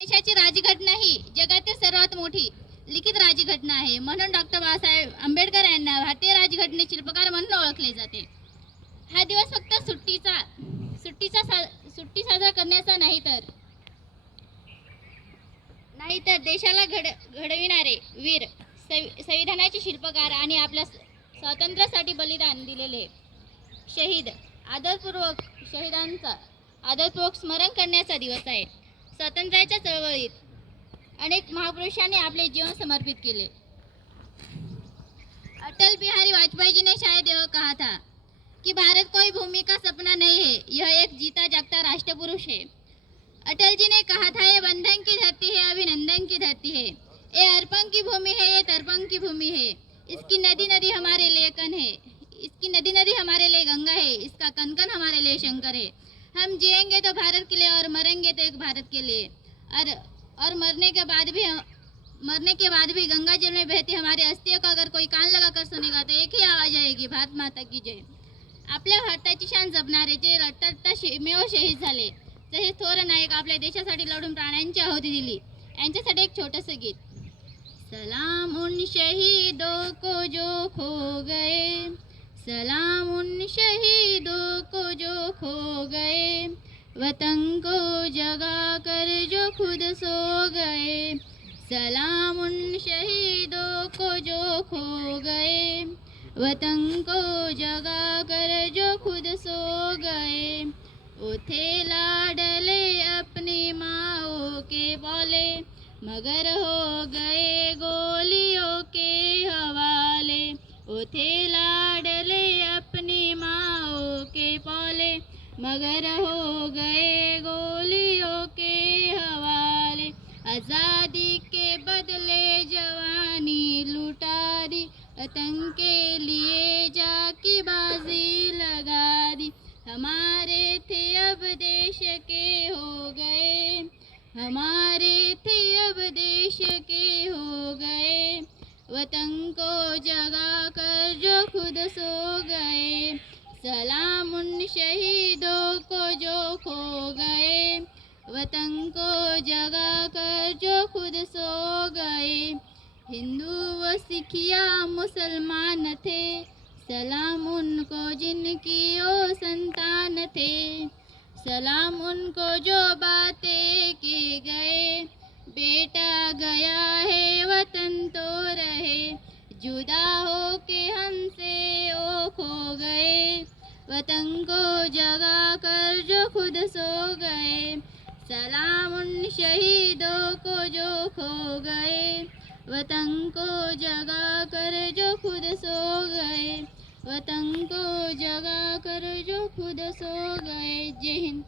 देशाची राजघटना ही जगातील सर्वात मोठी लिखित राजघटना आहे. म्हणून डॉक्टर बाबासाहेब आंबेडकर यांना भारतीय राजघटनेचे शिल्पकार म्हणून ओळखले जाते. हा दिवस फक्त सुट्टी साजरा करण्याचा नाही तर देशाला घडविणारे वीर, संविधानाचे शिल्पकार आणि आपल्या स्वातंत्र्यासाठी बलिदान दिलेले शहीदांचा आदरपूर्वक स्मरण करण्याचा दिवस आहे. स्वातंत्र्याच्या चळवळीत अनेक महापुरुषांनी आपले जीवन समर्पित केले. अटल बिहारी वाजपेयी जी ने शायद यह कहा था कि भारत कोई भूमि का सपना नहीं है, यह एक जीता जागता राष्ट्रपुरुष है. अटल जी ने कहा था, ये बंधन की धरती है, अभिनंदन की धरती है, ये अर्पण की भूमि है, ये तर्पण की भूमि है. इसकी नदी नदी हमारे लिए कन है, इसकी नदी नदी हमारे लिए गंगा है, इसका कन कन हमारे लिए शंकर है. हम जिएंगे तो भारत के लिए और मरेंगे तो एक भारत के लिए. और मरने के बाद भी गंगा जल में बहती हमारी अस्थियों का अगर कोई कान लगा कर सुनेगा तो एक ही आवाज आएगी, भारत माता की जय. आपल्या भारताची शान जपणारे जे रक्ताच्या सीमेवर शहीद झाले, तसे थोर नायक आपल्या देशासाठी लढून प्राणांची आहुती दिली, यांच्यासाठी एक छोटंसं गीत. सलाम उन शहीदों को जो खो गए, सलाम उन शहीदों को जो खो गए, वतन को जगा कर जो खुद सो गए. सलाम उन शहीदों को जो खो गए, वतन को जगा कर जो खुद सो गए. वो थे लाडले अपनी माओ के बोले, मगर हो गए गोलियों के हवाले. वो थे लाडले अपनी माओ के बोले, मगर हो गए गोलियों के हवाले. आज़ादी के बदले जवानी लुटा दी, वतन के लिए जाकी बाजी लगा दी. हमारे थे अब देश के हो गए, हमारे थे अब देश के हो गए, वतन को जगा कर जो खुद सो गए. सलाम उन शहीदों को जो खो गए, वतन को जगा कर जो खुद सो गए. हिंदू व सिखिया मुसलमान थे, सलाम उनको जिनकी ओ संतान थे. सलाम उनको जो बातें के गए, बेटा गया है वतन तो रहे. जुदा हो के हमसे ओ खो गए, वतन को जगा कर जो खुद सो गए. सलाम उन शहीदों को जो खो गए, वतन को जगा कर जो खुद सो गए, वतन को जगा कर जो खुद सो गए. जय हिंद.